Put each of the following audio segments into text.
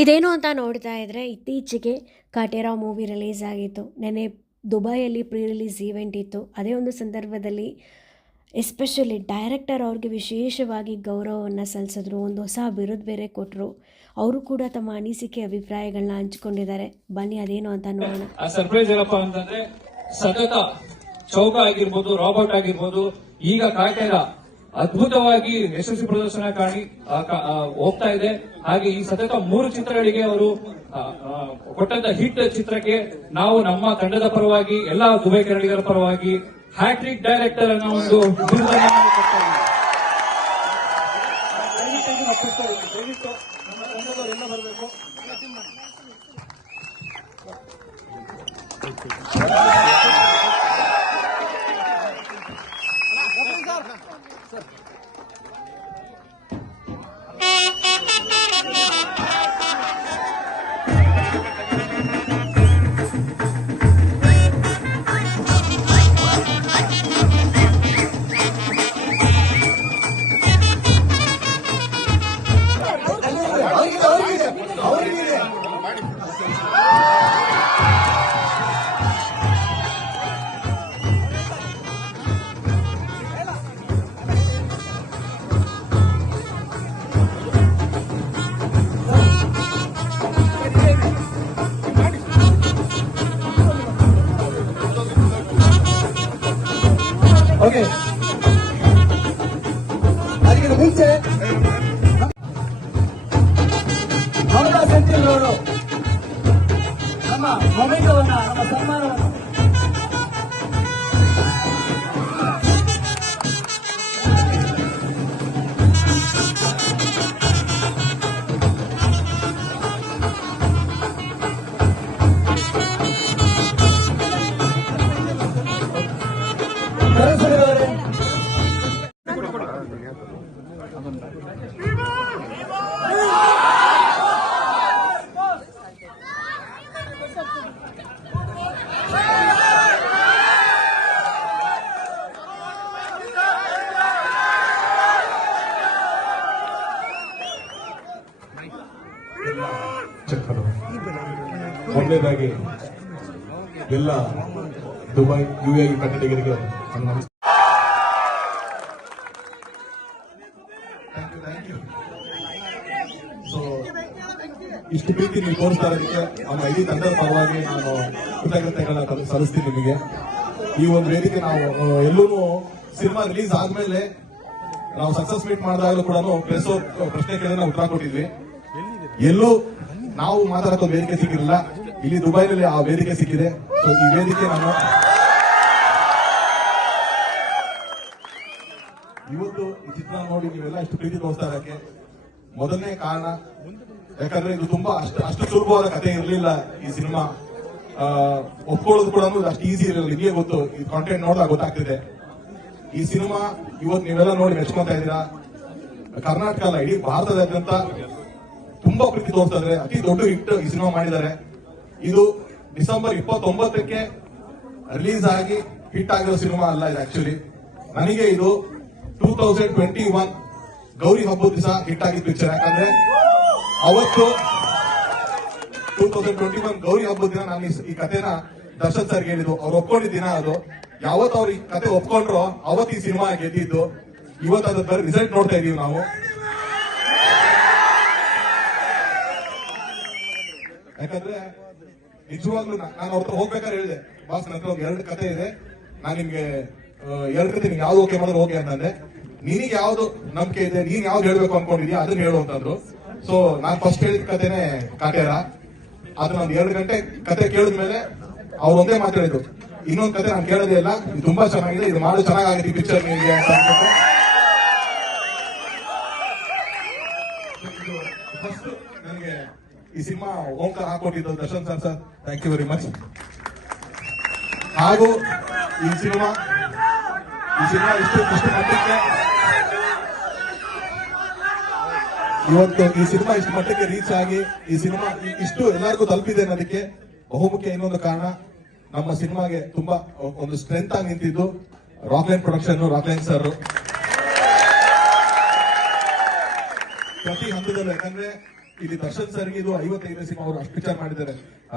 ಇದೇನು ಅಂತ ನೋಡ್ತಾ ಇದ್ದರೆ ಇತ್ತೀಚೆಗೆ ಕಾಟೇರಾವ್ ಮೂವಿ ರಿಲೀಸ್ ಆಗಿತ್ತು. ನೆನ್ನೆ ದುಬೈಯಲ್ಲಿ ಪ್ರೀ ರಿಲೀಸ್ ಈವೆಂಟ್ ಇತ್ತು. ಅದೇ ಒಂದು ಸಂದರ್ಭದಲ್ಲಿ ಎಸ್ಪೆಷಲಿ ಡೈರೆಕ್ಟರ್ ಅವ್ರಿಗೆ ವಿಶೇಷವಾಗಿ ಗೌರವವನ್ನು ಸಲ್ಲಿಸಿದ್ರು. ಒಂದು ಹೊಸ ಬಿರುದು ಬೇರೆ ಕೊಟ್ಟರು ಅವರು ಕೂಡ ತಮ್ಮ ಅನಿಸಿಕೆ ಅಭಿಪ್ರಾಯಗಳನ್ನ ಹಂಚಿಕೊಂಡಿದ್ದಾರೆ. ಬನ್ನಿ, ಅದೇನು ಅಂತ ನೋಡೋಣ. ಆ ಸರ್ಪ್ರೈಸ್ ಏನಪ್ಪಾ ಅಂತಂದ್ರೆ ಸತತ ಚೌಕ ಆಗಿರ್ಬೋದು ರಾಬರ್ಟ್ ಆಗಿರ್ಬೋದು, ಈಗ ಕಾಟೇರ ಅದ್ಭುತವಾಗಿ ಯಶಸ್ವಿ ಪ್ರದರ್ಶನ ಕಾಣಿ ಹೋಗ್ತಾ ಇದೆ. ಹಾಗೆ ಈ ಸತತ ಮೂರು ಚಿತ್ರಗಳಿಗೆ ಅವರು ಕೊಟ್ಟಂತ ಹಿಟ್ ಚಿತ್ರಕ್ಕೆ ನಾವು ನಮ್ಮ ತಂಡದ ಪರವಾಗಿ, ಎಲ್ಲಾ ದುಬೈ ಕನ್ನಡಿಗರ ಪರವಾಗಿ ಹ್ಯಾಟ್ರಿಕ್ ಡೈರೆಕ್ಟರ್ ಅನ್ನೋ ಒಂದು ಓಕೆ. ಅದಕ್ಕಿಂತ ಮುಂಚೆ ಹೌದಾ ಸೆಂಟ್ರಲ್ ಅವರು ನಮ್ಮ ಮೊಮೆಂಟವನ್ನ ನಮ್ಮ ಸನ್ಮಾನವನ್ನು ಮೊದಲನೇದಾಗಿ ಎಲ್ಲ ದುಬೈ ಯು ಎ ನಮಸ್ಕಾರ ಸೊ ಇಷ್ಟು ಪ್ರೀತಿ ನೀವು ತೋರಿಸ್ತಾ ಇರೋದಕ್ಕೆ ನಮ್ಮ ಇಡೀ ತಂಡದ ಪರವಾಗಿ ನಾನು ಕೃತಜ್ಞತೆಗಳನ್ನ ಸಲ್ಲಿಸ್ತೀನಿ ನಿಮಗೆ. ಈ ಒಂದು ವೇದಿಕೆ ನಾವು ಎಲ್ಲೂ ಸಿನಿಮಾ ರಿಲೀಸ್ ಆದ್ಮೇಲೆ ನಾವು ಸಕ್ಸಸ್ ಮೀಟ್ ಮಾಡಿದಾಗಲೂ ಕೂಡ ಪ್ರೆಸ್, ಪ್ರಶ್ನೆ ಕೇಳಿದ್ರೆ ಉತ್ತರ ಕೊಟ್ಟಿದ್ವಿ. ಎಲ್ಲೂ ನಾವು ಮಾತಾಡೋದು ವೇದಿಕೆ ಸಿಕ್ಕಿರಲಿಲ್ಲ. ಇಲ್ಲಿ ದುಬೈನಲ್ಲಿ ಆ ವೇದಿಕೆ ಸಿಕ್ಕಿದೆ. ಸೊ ಈ ವೇದಿಕೆ ನಾನು ಇವತ್ತು ಈ ಚಿತ್ರ ನೋಡಿ ನೀವೆಲ್ಲ ಇಷ್ಟು ಪ್ರೀತಿ ತೋರಿಸ್ತಾ ಇರಕ್ಕೆ ಮೊದಲನೇ ಕಾರಣ, ಯಾಕಂದ್ರೆ ಇದು ತುಂಬಾ ಅಷ್ಟು ಅಷ್ಟು ಸುಲಭವಾದ ಕಥೆ ಇರಲಿಲ್ಲ ಈ ಸಿನಿಮಾ. ಒಪ್ಕೊಳ್ಳೋದು ಕೂಡ ಅಷ್ಟು ಈಸಿ ಇರಲಿಲ್ಲ. ನಿಮಗೆ ಗೊತ್ತು, ಈ ಕಾಂಟೆಂಟ್ ನೋಡಿದಾಗ ಗೊತ್ತಾಗ್ತಿದೆ. ಈ ಸಿನಿಮಾ ಇವತ್ತು ನೀವೆಲ್ಲ ನೋಡಿ ಮೆಚ್ಕೊತಾ ಇದ್ದೀರಾ? ಕರ್ನಾಟಕ ಅಲ್ಲ, ಇಡೀ ಭಾರತದಾದ್ಯಂತ ತುಂಬಾ ಪ್ರೀತಿ ತೋರಿಸ್ತಾ ಇದ್ದಾರೆ. ಅತಿ ದೊಡ್ಡ ಹಿಟ್ ಈ ಸಿನಿಮಾ ಮಾಡಿದ್ದಾರೆ. ಇದು ಡಿಸೆಂಬರ್ ಇಪ್ಪತ್ತೊಂಬತ್ತಕ್ಕೆ ರಿಲೀಸ್ ಆಗಿ ಹಿಟ್ ಆಗಿರೋ ಸಿನಿಮಾ ಅಲ್ಲ ಇದು ಆಕ್ಚುಲಿ ನನಗೆ ಇದು two thousand twenty one Gauri ಹಬ್ಬದ ದಿವಸ ಹಿಟ್ ಆಗಿದ್ದ ಪಿಕ್ಚರ್ ಯಾಕಂದ್ರೆ ಅವತ್ತು two thousand twenty one Gauri ಹಬ್ಬದ ದಿನ ನಾನು ಈ- ಕಥೆನ ದರ್ಶನ್ ಸರ್ಗೆ ಹೇಳಿದ್ದು. ಅವ್ರು ಒಪ್ಕೊಂಡಿದ್ದ ದಿನ ಅದು. ಯಾವತ್ತು ಅವ್ರು ಈ ಕತೆ ಒಪ್ಕೊಂಡ್ರು ಅವತ್ತು ಈ ಸಿನಿಮಾ ಗೆದ್ದಿದ್ದು. ಇವತ್ತು ಅದ್ರ ರಿಸಲ್ಟ್ ನೋಡ್ತಾ ಇದೀವಿ ನಾವು. ಯಾಕಂದ್ರೆ ನಿಜವಾಗ್ಲೂ ನಾನು ಅವ್ರ ಹೋಗ್ಬೇಕಾದ್ರೆ ಹೇಳಿದೆ, ಬಾಸ್ ನನ್ನ ಒಂದು ಎರಡು ಕತೆ ಇದೆ. ನಾನು ನಿಮ್ಗೆ ಎರಡು ಕತೆ ನೀವು ಯಾವ್ದು ಓಕೆ ಮಾಡಿದ್ರೆ ಓಕೆ ಅಂತಂದೆ. ನಿನಗೆ ಯಾವ್ದು ನಂಬಿಕೆ ಇದೆ, ನೀನ್ ಯಾವ್ದು ಹೇಳ್ಬೇಕು ಅನ್ಕೊಂಡಿದ್ಯಾ ಅದನ್ನ ಹೇಳು ಅಂತಂದ್ರು. ಸೊ ನಾನು ಫಸ್ಟ್ ಹೇಳಿದ ಕತೆನೆ ಕಾಟೇರ ಅದನ್ನ ಒಂದ್ ಎರಡು ಗಂಟೆ ಕತೆ ಕೇಳಿದ್ಮೇಲೆ ಅವ್ರು ಒಂದೇ ಮಾತಾಡಿದ್ರು ಇನ್ನೊಂದ್ ಕತೆ ನಾನು ಕೇಳೋದೇ ಇಲ್ಲ, ಇದು ತುಂಬಾ ಚೆನ್ನಾಗಿದೆ, ಇದು ಮಾಡು ಚೆನ್ನಾಗಿದೆ ಪಿಕ್ಚರ್ ನಿಮಗೆ ಅಂತ ಫಸ್ಟ್ ನನಗೆ ಈ cinema Omkara ಹಾಕೊಟ್ಟಿದ್ದು Darshan sir sir thank you very much ಹಾಗೂ ಈ ಸಿನಿಮಾ ಈ ಸಿನಿಮಾ ಇಷ್ಟು ಇಷ್ಟು ಮಟ್ಟಕ್ಕೆ ಇವತ್ತು ಈ ಸಿನಿಮಾ ಇಷ್ಟು ಮಟ್ಟಕ್ಕೆ ರೀಚ್ ಆಗಿ, ಈ ಸಿನಿಮಾ ಇಷ್ಟು ಎಲ್ಲರಿಗೂ ತಲುಪಿದೆ ಅನ್ನೋದಕ್ಕೆ ಬಹುಮುಖ್ಯ ಇನ್ನೊಂದು ಕಾರಣ, ನಮ್ಮ ಸಿನಿಮಾಗೆ ತುಂಬಾ ಒಂದು ಸ್ಟ್ರೆಂತ್ ಆಗಿ ನಿಂತಿದ್ದು ರಾಕ್ಲೈನ್ ಪ್ರೊಡಕ್ಷನ್ ರಾಕ್ಲೈನ್ ಸರ್ ಪ್ರತಿ ಹಂತದಲ್ಲೂ ಯಾಕಂದ್ರೆ ಇಲ್ಲಿ ದರ್ಶನ್ ಸರ್ ಇದು ಐವತ್ತೈದು ಸಿನಿಮಾ ಅವರು ಅಷ್ಟು ಪಿಕ್ಚರ್ ಮಾಡಿದ್ದಾರೆ.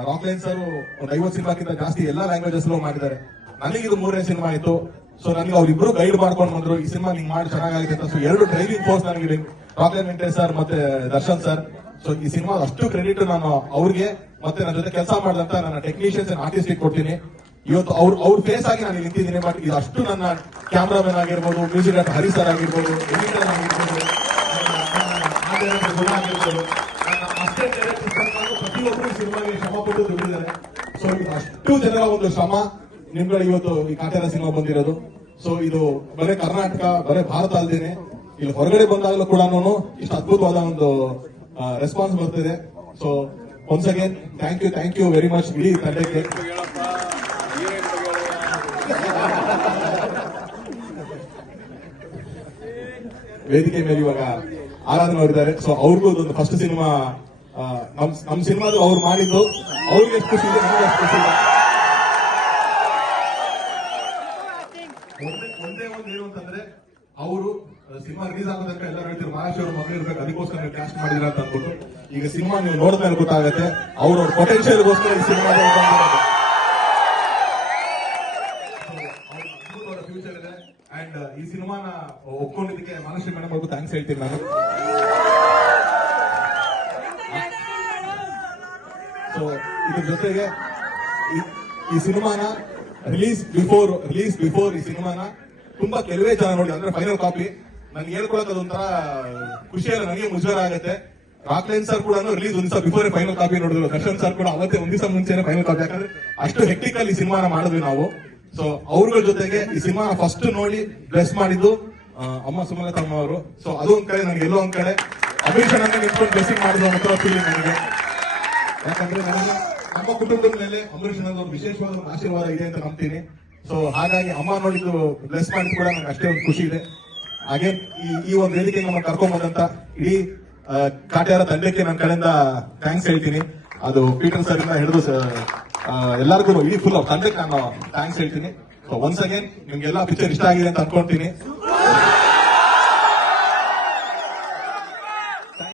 ರಾಕ್ಲೈನ್ ಸರ್ ಒಂದು ಐವತ್ತು ಸಿನಿಮಾಕ್ಕಿಂತ ಜಾಸ್ತಿ ಎಲ್ಲಾ ಲ್ಯಾಂಗ್ವೇಜಸ್ ಮಾಡಿದ್ದಾರೆ. ನನಗೆ ಇದು ಮೂರನೇ ಸಿನಿಮಾ ಆಯ್ತು. ಸೊ ನನಗೆ ಅವ್ರಿಬ್ರು ಗೈಡ್ ಮಾಡ್ಕೊಂಡು ಬಂದ್ರು. ಈ ಸಿನಿಮಾ ನಿಂಗೆ ಮಾಡಿ ಚೆನ್ನಾಗಿದೆ ಅಂತ. ಸೊ ಎರಡು ಡ್ರೈವಿಂಗ್ ಫೋರ್ಸ್ ನನಗೆ ರಾಕ್ಲೈನ್ ವೆಂಕಟೇಶ್ ಸರ್ ಮತ್ತೆ ದರ್ಶನ್ ಸರ್. ಸೊ ಈ ಸಿನಿಮಾ ಅಷ್ಟು ಕ್ರೆಡಿಟ್ ನಾನು ಅವ್ರಿಗೆ ಮತ್ತೆ ನನ್ನ ಜೊತೆ ಕೆಲಸ ಮಾಡಿದಂತ ನನ್ನ ಟೆಕ್ನಿಷಿಯನ್ಸ್ ಅಂಡ್ ಆರ್ಟಿಸ್ಟ್ ಕೊಡ್ತೀನಿ. ಇವತ್ತು ಅವ್ರ ಅವ್ರ ಫೇಸ್ ಆಗಿ ನಾನು ನಿಂತಿದ್ದೀನಿ ಬಟ್ ಇದು ಅಷ್ಟು ನನ್ನ ಕ್ಯಾಮ್ರಾಮನ್ ಆಗಿರ್ಬೋದು ಮ್ಯೂಸಿಕ್ ಹರಿ ಸರ್ ಆಗಿರ್ಬೋದು ಎಡಿಟರ್ ಆಗಿರ್ಬೋದು. Director ಗುಣ ಆಗಿರ್ಬೋದು assistant director ಪ್ರತಿಯೊಬ್ಬರು ಸಿನಿಮಾಗೆ ಶ್ರಮ ಪಟ್ಟು ದುಡಿದಿದ್ದಾರೆ ಸೊ ಅಷ್ಟು ಜನರ ಒಂದು ಶ್ರಮ ನಿಮ್ಗಳ ಇವತ್ತು ಈ ಕಾಟೇರ ಸಿನಿಮಾ ಬಂದಿರೋದು ಸೊ ಇದು ಬರೇ ಕರ್ನಾಟಕ ಬರೇ ಭಾರತ ಅಲ್ದೇನೆ ಇಲ್ಲಿ ಹೊರಗಡೆ ಬಂದಾಗಲೂ ಕೂಡ ಇಷ್ಟು ಅದ್ಭುತವಾದ ಒಂದು ರೆಸ್ಪಾನ್ಸ್ ಬರ್ತಿದೆ so once again thank you thank you very much ಇಡೀ ತಂಡಕ್ಕೆ ವೇದಿಕೆ ಮೇಲೆ ಇವಾಗ ಆರಾಧನೆ ಮಾಡಿದ್ದಾರೆ. ಸೊ ಅವ್ರಿಗೂ ಅದೊಂದು ಫಸ್ಟ್ ಸಿನಿಮಾ ನಮ್ ನಮ್ ಸಿನಿಮಾದು ಅವ್ರು ಮಾಡಿದ್ದು. ಅವ್ರಿಗೆ ಎಷ್ಟು ಖುಷಿ ಇದೆ ನಮ್ಗೆ ಎಷ್ಟು ಖುಷಿ ಇದೆ ಒಂದೇ ಒಂದೇ ಏನು ಅಂತಂದ್ರೆ, ಅವರು ಸಿನಿಮಾ ರಿಲೀಸ್ ಆಗೋದಕ್ಕೆ ಎಲ್ಲರೂ ಹೇಳ್ತಿದ್ರು ಮಹಾರಾಷ್ಟ್ರ ಅವ್ರ ಮಗು ಇರ್ಬೇಕು, ಅದಕ್ಕೋಸ್ಕರ ಕ್ಯಾಸ್ಟ್ ಮಾಡಿದ್ರ ಅಂತ ಅಂದ್ಬಿಟ್ಟು. ಈಗ ಸಿನಿಮಾ ನೀವು ನೋಡಿದ್ರೆ ಗೊತ್ತಾಗುತ್ತೆ ಅವ್ರ ಪೊಟೆನ್ಶಿಯಲ್ಗೋಸ್ಕರ ಈ ಸಿನಿಮಾ ಫ್ಯೂಚರ್ ಇದೆ ಅಂಡ್ ಈ ಸಿನಿಮಾನ ಒಪ್ಕೊಂಡಿದ್ದಕ್ಕೆ ಮಹಾಲಕ್ಷ್ಮಿ ಮೇಡಮ್ ಅವ್ರಿಗೂ ಥ್ಯಾಂಕ್ಸ್ ಹೇಳ್ತೀನಿ ನಾನು. ಸೊ ಇದ್ರ ಜೊತೆಗೆ ಈ- ಸಿನಿಮಾನ ರಿಲೀಸ್ ಬಿಫೋರ್ ರಿಲೀಸ್ ಬಿಫೋರ್ ಈ ಸಿನಿಮಾನ ತುಂಬಾ ಕೆಲವೇ ಜನ ನೋಡಿ, ಅಂದ್ರೆ ಫೈನಲ್ ಕಾಪಿ ನನ್ಗೆ ಹೇಳ್ಕೊಳಕ್ ಅದೊಂಥರ ಖುಷಿಯಲ್ಲ ನನಗೆ ಮುಜುಗರ ಆಗುತ್ತೆ ರಾಕ್ಲೈನ್ ಸರ್ ಕೂಡ ರಿಲೀಸ್ ಒಂದ್ ದಿವಸ ಬಿಫೋರ್ ಫೈನಲ್ ಕಾಪಿ ನೋಡಿದ್ರು. ದರ್ಶನ್ ಸರ್ ಕೂಡ ಅವತ್ತೇ ಒಂದ್ ದಿವಸ ಮುಂಚೆನೆ ಫೈನಲ್ ಕಾಪಿ ಯಾಕಂದ್ರೆ ಅಷ್ಟು ಹೆಕ್ಟಿಕಲ್ ಈ ಸಿನಿಮಾನ ಮಾಡಿದ್ವಿ ನಾವು. ಸೊ ಅವ್ರಗಳ ಜೊತೆಗೆ ಈ ಸಿನಿಮಾ ಫಸ್ಟ್ ನೋಡಿ ಬ್ಲೆಸ್ ಮಾಡಿದ್ದು. ಅಮ್ಮ ಸುಮಲತಮ್ಮ ಅವರು ಸೊ ಅದು ಒಂದ್ ಕಡೆ ನನಗೆ ಎಲ್ಲೋ ಒಂದ್ ಕಡೆ. ಅಭಿಷೇಕ್ ನಿಂತ್ಕೊಂಡು ಬ್ಲೆಸಿಂಗ್ ಮಾಡಿದ್ರು ಒಂಥರ ಫೀಲಿಂಗ್ ನನಗೆ. ಯಾಕಂದ್ರೆ ನನಗೆ ನಮ್ಮ ಕುಟುಂಬದ ಮೇಲೆ ಅಂಬರೀಷ್ ಒಂದು ವಿಶೇಷವಾದ ಆಶೀರ್ವಾದ ಇದೆ ಅಂತ ನಂಬ್ತೀನಿ. ಸೊ ಹಾಗಾಗಿ ಅಮ್ಮ ನೋಡಿದ್ದು ಬ್ಲೆಸ್ ಮಾಡಿದ್ ಕೂಡ ನನಗೆ ಅಷ್ಟೇ ಒಂದು ಖುಷಿ ಇದೆ. ಹಾಗೆ ಈ ಈ ಒಂದು ವೇದಿಕೆ ನಮ್ಮ ಕರ್ಕೊಂಡ್ ಬಂದಂತ ಇಡೀ ಕಾಟ್ಯಾರ ತಂಡಕ್ಕೆ ನನ್ನ ಕಡೆಯಿಂದ ಥ್ಯಾಂಕ್ಸ್ ಹೇಳ್ತೀನಿ. ಅದು ಪೀಟರ್ ಸರ್ ಇಂದ ಹಿಡಿದು ಎಲ್ಲರಿಗೂ ಇಡೀ ಫುಲ್ ತಂಡಕ್ಕೆ ನಾನು ಥ್ಯಾಂಕ್ಸ್ ಹೇಳ್ತೀನಿ. ಸೊ ಒನ್ಸ್ ಅಗೇನ್ ನಿಮ್ಗೆಲ್ಲ ಪಿಕ್ಚರ್ ಇಷ್ಟ ಆಗಿದೆ ಅಂತ ಅನ್ಕೊಂತೀನಿ. Yeah.